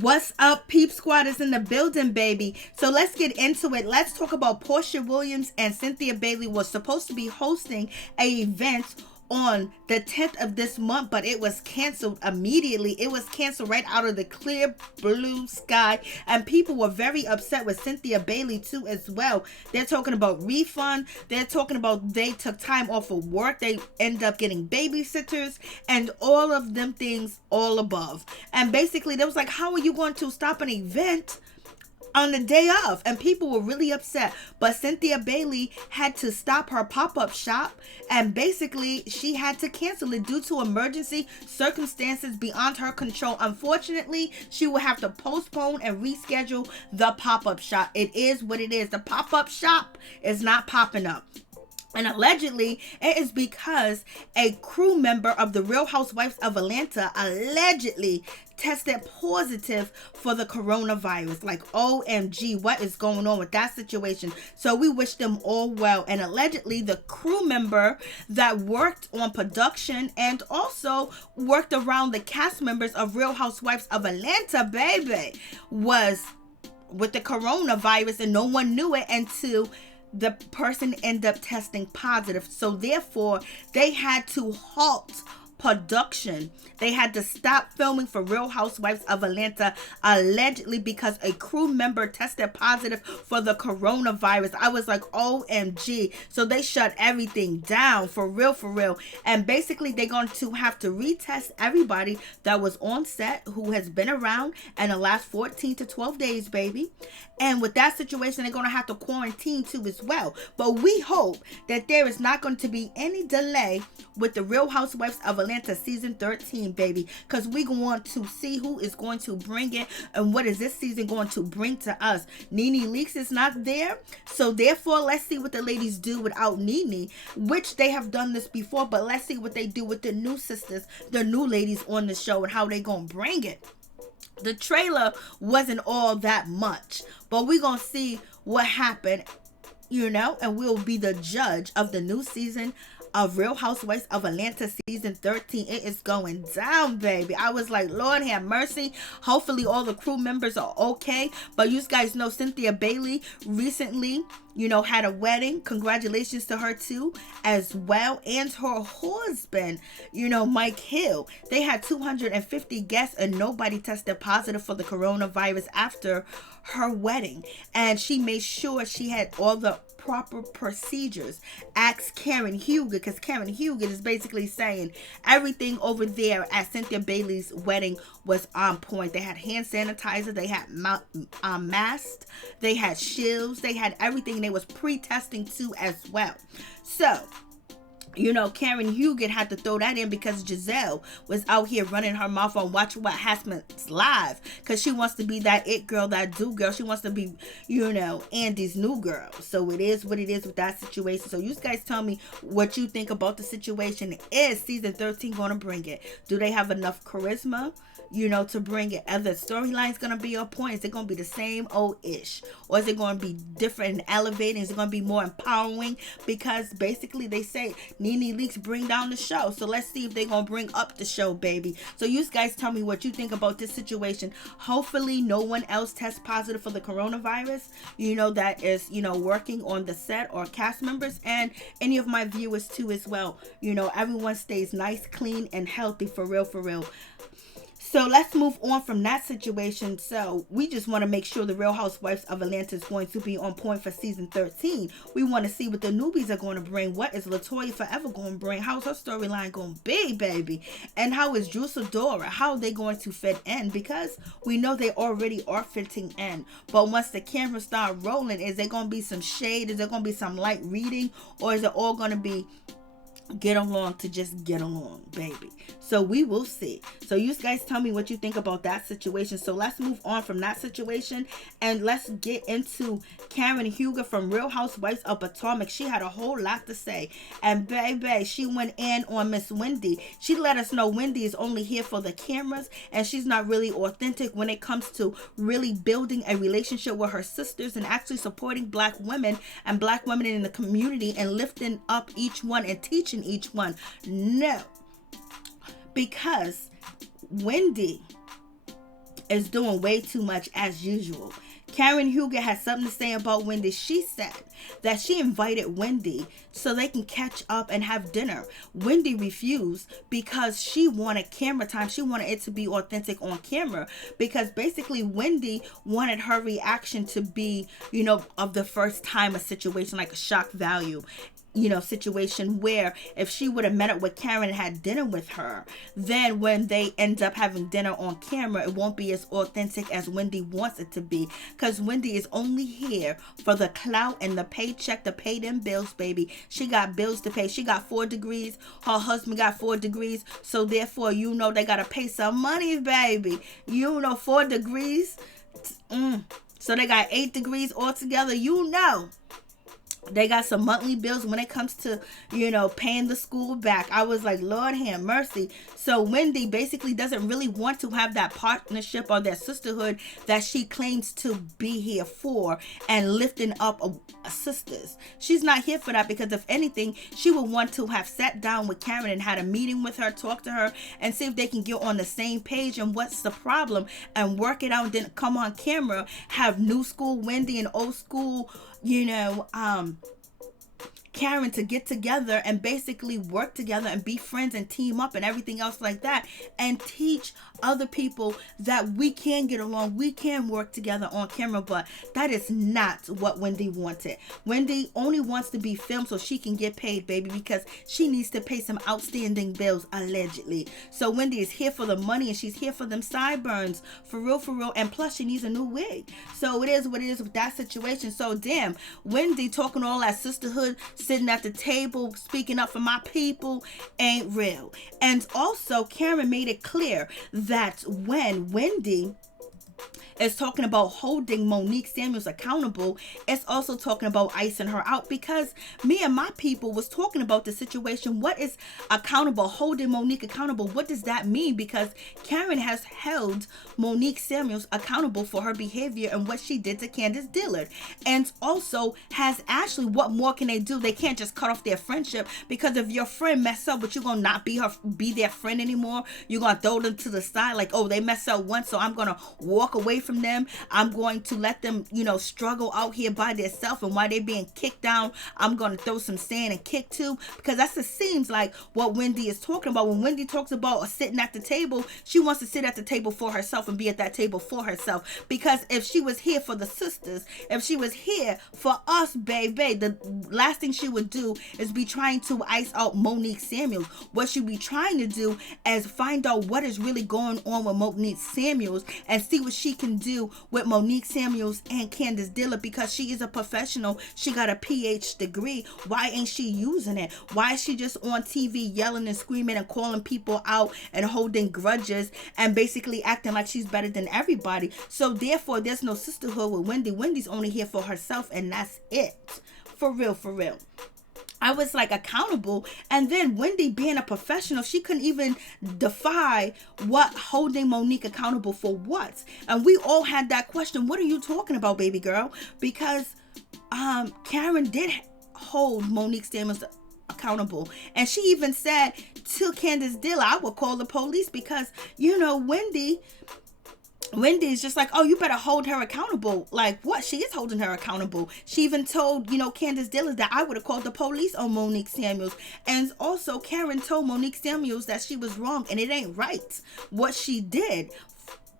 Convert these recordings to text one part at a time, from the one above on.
What's up, Peep Squad is in the building, baby. So let's get into it. Let's talk about Portia Williams and Cynthia Bailey was supposed to be hosting an event on the 10th of this month, but it was canceled immediately. It was canceled right out of the clear blue sky, and people were very upset with Cynthia Bailey too as well. They're talking about refund. They're talking about they took time off of work. They ended up getting babysitters and all of them things all above. And basically they was like, how are you going to stop an event on the day of? And people were really upset, but Cynthia Bailey had to stop her pop-up shop, and basically she had to cancel it due to emergency circumstances beyond her control. Unfortunately, she will have to postpone and reschedule the pop-up shop. It is what it is. The pop-up shop is not popping up. And allegedly, it is because a crew member of the Real Housewives of Atlanta allegedly tested positive for the coronavirus. Like, OMG, what is going on with that situation? So we wish them all well. And allegedly, the crew member that worked on production and also worked around the cast members of Real Housewives of Atlanta, baby, was with the coronavirus, and no one knew it until the person ended up testing positive. So therefore, they had to halt production. They had to stop filming for Real Housewives of Atlanta, allegedly because a crew member tested positive for the coronavirus. I was like, OMG. So they shut everything down, for real, for real. And basically they're going to have to retest everybody that was on set who has been around in the last 14 to 12 days, baby. And with that situation, they're going to have to quarantine too as well. But we hope that there is not going to be any delay with the Real Housewives of Atlanta season 13, baby, because we want to see who is going to bring it and what is this season going to bring to us. Nene Leakes is not there, so therefore let's see what the ladies do without Nene, which they have done this before, but let's see what they do with the new sisters, the new ladies on the show, and how they gonna bring it. The trailer wasn't all that much, but we're gonna see what happened, and we'll be the judge of the new season of Real Housewives of Atlanta season 13. It is going down, baby. I was like, Lord have mercy. Hopefully all the crew members are okay. But you guys know Cynthia Bailey recently, had a wedding. Congratulations to her too as well. And her husband, Mike Hill. They had 250 guests and nobody tested positive for the coronavirus after her wedding. And she made sure she had all the proper procedures. Ask Karen Huger, because Karen Huger is basically saying everything over there at Cynthia Bailey's wedding was on point. They had hand sanitizer, they had masks, they had shields, they had everything. They was pre-testing too as well. So Karen Huger had to throw that in because Giselle was out here running her mouth on Watch What Happens Live, because she wants to be that it girl, that do girl. She wants to be, Andy's new girl. So it is what it is with that situation. So you guys tell me what you think about the situation. Is season 13 going to bring it? Do they have enough charisma, to bring it? Are the storylines going to be on point? Is it going to be the same old-ish? Or is it going to be different and elevating? Is it going to be more empowering? Because basically they say Nene Leakes bring down the show. So let's see if they're going to bring up the show, baby. So you guys tell me what you think about this situation. Hopefully no one else tests positive for the coronavirus, that is, working on the set or cast members, and any of my viewers too as well. Everyone stays nice, clean, and healthy, for real, for real. So let's move on from that situation. So we just want to make sure the Real Housewives of Atlanta is going to be on point for season 13. We want to see what the newbies are going to bring. What is LaToya Forever going to bring? How's her storyline going to be, baby? And how is Drew Sidora? How are they going to fit in? Because we know they already are fitting in. But once the camera start rolling, is there going to be some shade? Is there going to be some light reading? Or is it all going to be get along to just get along, baby? So we will see. So you guys tell me what you think about that situation. So let's move on from that situation and let's get into Karen Huger from Real Housewives of Potomac. She had a whole lot to say, and baby, she went in on Miss Wendy. She let us know Wendy is only here for the cameras, and she's not really authentic when it comes to really building a relationship with her sisters and actually supporting black women and black women in the community and lifting up each one and teaching each one. No, because Wendy is doing way too much as usual. Karen Huger has something to say about Wendy. She said that she invited Wendy so they can catch up and have dinner. Wendy refused because she wanted camera time. She wanted it to be authentic on camera, because basically Wendy wanted her reaction to be, of the first time a situation, like a shock value. Situation where if she would have met up with Karen and had dinner with her, then when they end up having dinner on camera, it won't be as authentic as Wendy wants it to be, because Wendy is only here for the clout and the paycheck to pay them bills, baby. She got bills to pay. She got 4 degrees. Her husband got 4 degrees. So therefore, they got to pay some money, baby. 4 degrees. So they got 8 degrees altogether. They got some monthly bills when it comes to, paying the school back. I was like, Lord have mercy. So Wendy basically doesn't really want to have that partnership or that sisterhood that she claims to be here for and lifting up sisters. She's not here for that, because if anything, she would want to have sat down with Karen and had a meeting with her, talk to her, and see if they can get on the same page and what's the problem and work it out, and then come on camera, have new school Wendy and old school, Karen to get together and basically work together and be friends and team up and everything else like that, and teach other people that we can get along, we can work together on camera. But that is not what Wendy wanted. Wendy only wants to be filmed so she can get paid, baby, because she needs to pay some outstanding bills, allegedly. So Wendy is here for the money, and she's here for them sideburns, for real, and plus she needs a new wig. So it is what it is with that situation. So damn, Wendy talking all that sisterhood, sitting at the table, speaking up for my people, ain't real. And also, Karen made it clear that when Wendy is talking about holding Monique Samuels accountable, it's also talking about icing her out, because me and my people was talking about the situation. What is accountable? Holding Monique accountable. What does that mean? Because Karen has held Monique Samuels accountable for her behavior and what she did to Candace Dillard. And also has Ashley. What more can they do? They can't just cut off their friendship, because if your friend mess up, but you're going to not be their friend anymore. You're going to throw them to the side like, oh, they messed up once, so I'm going to walk away from them. I'm going to let them, struggle out here by themselves, and while they're being kicked down, I'm going to throw some sand and kick too, because that just seems like what Wendy is talking about. When Wendy talks about sitting at the table, she wants to sit at the table for herself and be at that table for herself, because if she was here for the sisters, if she was here for us, baby, the last thing she would do is be trying to ice out Monique Samuels. What she'd be trying to do is find out what is really going on with Monique Samuels and see what she can do with Monique Samuels and Candace Dillard, because she is a professional. She got a PhD degree. Why ain't she using it? Why is she just on TV yelling and screaming and calling people out and holding grudges and basically acting like she's better than everybody? So therefore, there's no sisterhood with Wendy. Wendy's only here for herself, and that's it. For real. I was like, accountable. And then Wendy being a professional, she couldn't even defy what holding Monique accountable for what. And we all had that question. What are you talking about, baby girl? Because Karen did hold Monique Samuels accountable. And she even said to Candace Dillard, I would call the police, because, Wendy is just like, oh, you better hold her accountable. Like, what? She is holding her accountable. She even told, Candace Dillard that I would have called the police on Monique Samuels. And also, Karen told Monique Samuels that she was wrong and it ain't right what she did.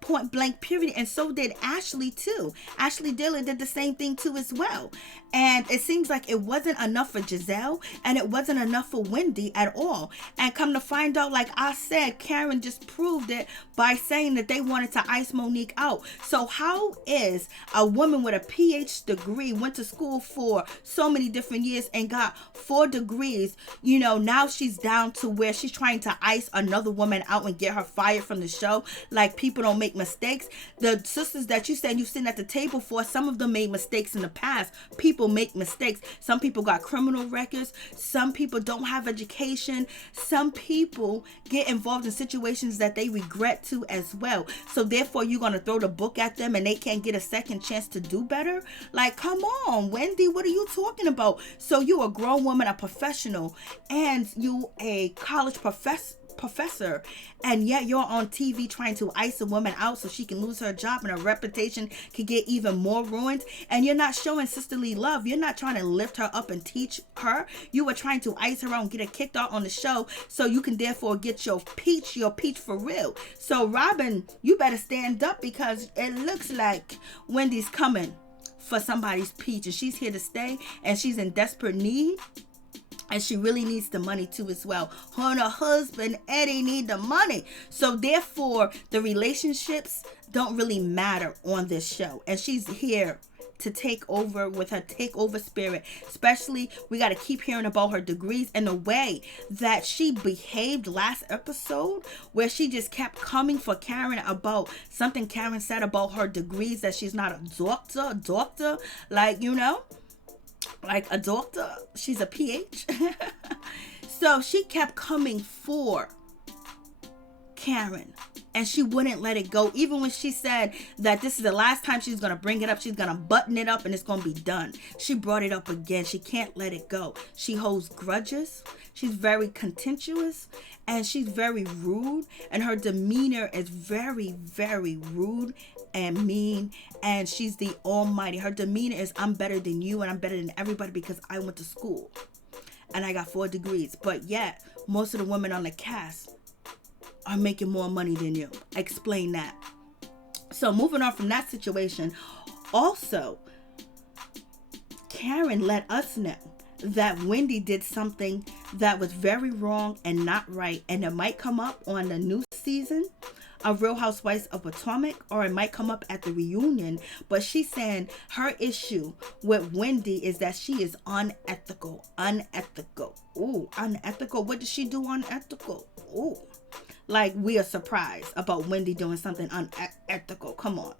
Point blank, period. And so did Ashley too. Ashley Dillard did the same thing too as well. And it seems like it wasn't enough for Giselle, and it wasn't enough for Wendy at all. And come to find out, like I said, Karen just proved it by saying that they wanted to ice Monique out. So how is a woman with a PhD degree, went to school for so many different years and got 4 degrees, now she's down to where she's trying to ice another woman out and get her fired from the show? Like, people don't make mistakes. The sisters that you said you sitting at the table for, some of them made mistakes in the past. People make mistakes. Some people got criminal records. Some people don't have education. Some people get involved in situations that they regret too as well. So therefore, you're going to throw the book at them and they can't get a second chance to do better? Like, come on, Wendy, what are you talking about? So you a grown woman, a professional, and you a college professor, and yet you're on TV trying to ice a woman out so she can lose her job and her reputation can get even more ruined, and you're not showing sisterly love. You're not trying to lift her up and teach her. You were trying to ice her out and get her kicked out on the show so you can therefore get your peach for real. So Robin, you better stand up, because it looks like Wendy's coming for somebody's peach, and she's here to stay, and she's in desperate need. And she really needs the money too as well. Her and her husband, Eddie, need the money. So therefore, the relationships don't really matter on this show. And she's here to take over with her takeover spirit. Especially, we got to keep hearing about her degrees and the way that she behaved last episode, where she just kept coming for Karen about something Karen said about her degrees, that she's not a doctor, like, you know, like a doctor. She's a PH. So she kept coming for Karen, and she wouldn't let it go. Even when she said that this is the last time she's going to bring it up, she's going to button it up and it's going to be done, she brought it up again. She can't let it go. She holds grudges. She's very contentious, and she's very rude, and her demeanor is very, very rude and mean, and she's the almighty. Her demeanor is, I'm better than you and I'm better than everybody because I went to school and I got 4 degrees. But yet, most of the women on the cast are making more money than you. Explain that. So moving on from that situation, also, Karen let us know that Wendy did something that was very wrong and not right, and it might come up on the new season of Real Housewives of Potomac, or it might come up at the reunion. But she's saying her issue with Wendy is that she is unethical. Ooh, unethical. What did she do unethical? Ooh. Like, we are surprised about Wendy doing something unethical. Come on.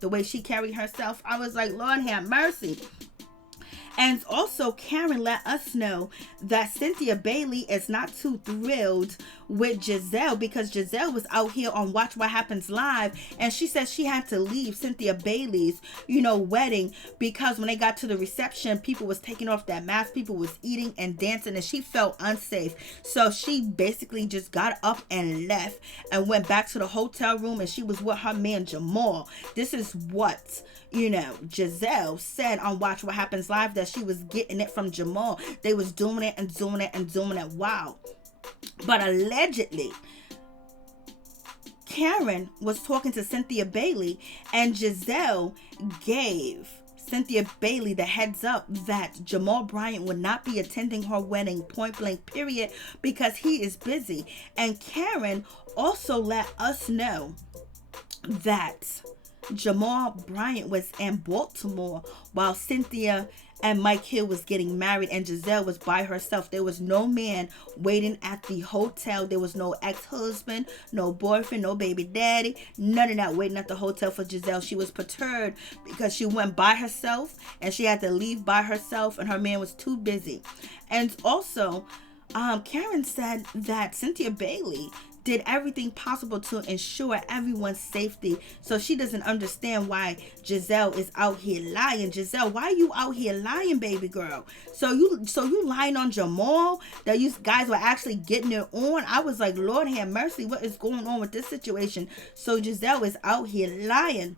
The way she carried herself, I was like, Lord have mercy. And also, Karen let us know that Cynthia Bailey is not too thrilled with Giselle, because Giselle was out here on Watch What Happens Live, and she said she had to leave Cynthia Bailey's, wedding, because when they got to the reception, people was taking off that mask, people was eating and dancing, and she felt unsafe. So she basically just got up and left and went back to the hotel room, and she was with her man Jamal. This is what Giselle said on Watch What Happens Live, that she was getting it from Jamal. They was doing it and doing it and doing it. Wow. But allegedly, Karen was talking to Cynthia Bailey, and Giselle gave Cynthia Bailey the heads up that Jamal Bryant would not be attending her wedding, point blank period, because he is busy. And Karen also let us know that Jamal Bryant was in Baltimore while Cynthia and Mike Hill was getting married, and Giselle was by herself. There was no man waiting at the hotel. There was no ex-husband, no boyfriend, no baby daddy, none of that waiting at the hotel for Giselle. She was perturbed because she went by herself and she had to leave by herself, and her man was too busy. And also, Karen said that Cynthia Bailey did everything possible to ensure everyone's safety. So she doesn't understand why Giselle is out here lying. Giselle, why are you out here lying, baby girl? So you lying on Jamal, that you guys were actually getting it on? I was like, Lord have mercy, what is going on with this situation? So Giselle is out here lying.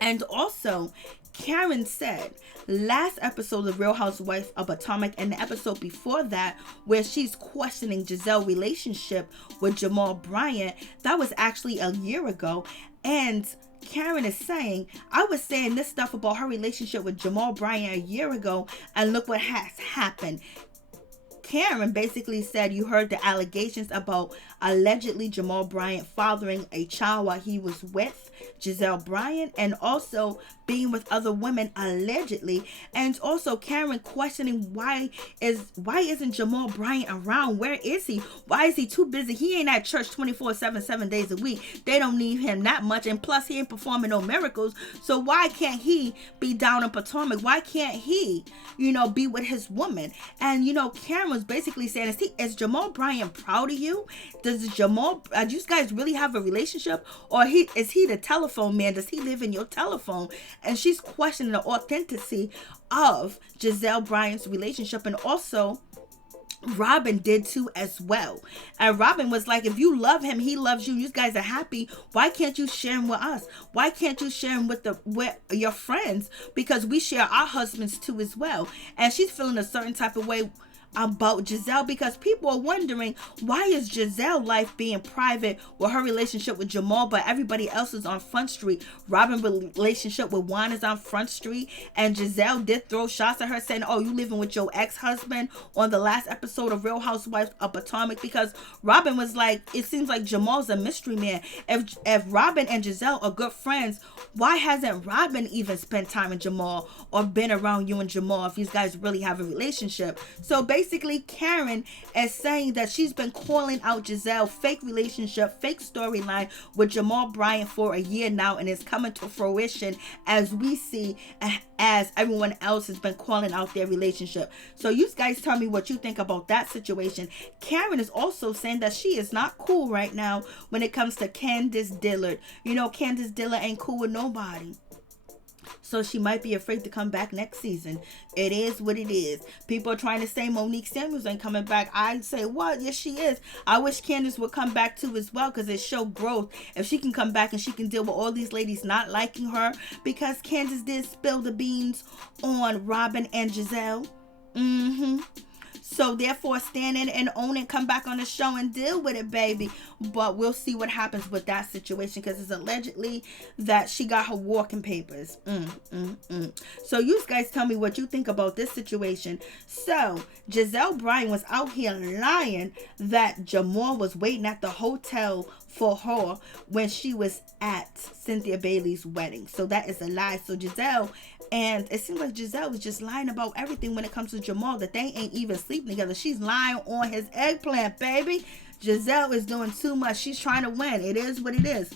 And also, Karen said last episode of Real Housewives of Potomac, and the episode before that, where she's questioning Giselle's relationship with Jamal Bryant, that was actually a year ago. And Karen is saying, I was saying this stuff about her relationship with Jamal Bryant a year ago, and look what has happened. Karen basically said, you heard the allegations about allegedly Jamal Bryant fathering a child while he was with Giselle Bryant, and also being with other women allegedly. And also Karen questioning why isn't Jamal Bryant around? Where is he? Why is he too busy? He ain't at church 24/7, 7 days a week. They don't need him that much, and plus he ain't performing no miracles. So why can't he be down in Potomac? Why can't he be with his woman? And Karen was basically saying, is Jamal Bryant proud of you? Does Jamal, do you guys really have a relationship? Or is he the telephone man? Does he live in your telephone? And she's questioning the authenticity of Giselle Bryant's relationship. And also, Robin did too as well. And Robin was like, if you love him, he loves you. You guys are happy. Why can't you share him with us? Why can't you share him with your friends? Because we share our husbands too as well. And she's feeling a certain type of way about Giselle, because people are wondering, why is Giselle life being private with her relationship with Jamal, but everybody else is on Front Street? Robin's relationship with Juan is on Front Street, and Giselle did throw shots at her saying, oh, you living with your ex-husband on the last episode of Real Housewives of Potomac, because Robin was like, it seems like Jamal's a mystery man. If Robin and Giselle are good friends, why hasn't Robin even spent time with Jamal or been around you and Jamal if you guys really have a relationship? So basically, Karen is saying that she's been calling out Giselle fake relationship, fake storyline with Jamal Bryant for a year now, and it's coming to fruition as we see, as everyone else has been calling out their relationship. So you guys tell me what you think about that situation. Karen is also saying that she is not cool right now when it comes to Candace Dillard. You know, Candace Dillard ain't cool with nobody. So she might be afraid to come back next season. It is what it is. People are trying to say Monique Samuels ain't coming back. I say, what? Yes, she is. I wish Candace would come back too as well, because it showed growth. If she can come back and she can deal with all these ladies not liking her, because Candace did spill the beans on Robin and Giselle. So therefore, stand in and own it, come back on the show and deal with it, baby. But we'll see what happens with that situation, because it's allegedly that she got her walking papers. So you guys tell me what you think about this situation. So Giselle Bryant was out here lying that Jamal was waiting at the hotel for her when she was at Cynthia Bailey's wedding. So that is a lie. So Giselle, and it seems like Giselle was just lying about everything when it comes to Jamal, that they ain't even sleeping together. She's lying on his eggplant, baby. Giselle is doing too much. She's trying to win. It is what it is.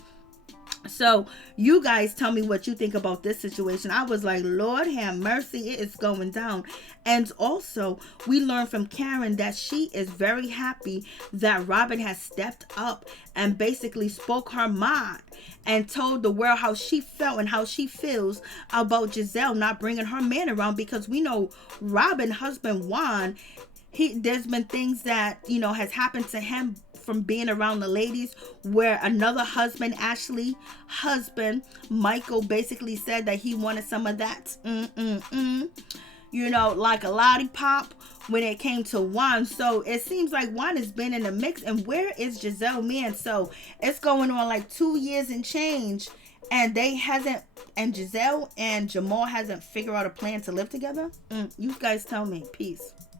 So you guys tell me what you think about this situation. I was like, Lord have mercy, it is going down. And also, we learned from Karen that she is very happy that Robin has stepped up and basically spoke her mind and told the world how she felt and how she feels about Giselle not bringing her man around, because we know Robin's husband Juan, there's been things that, you know, has happened to him from being around the ladies, where another husband, Michael, basically said that he wanted some of that, you know, like a lollipop when it came to Juan. So it seems like Juan has been in the mix, and where is Giselle, man? So it's going on like 2 years and change, and and Giselle and Jamal hasn't figured out a plan to live together. You guys tell me. Peace.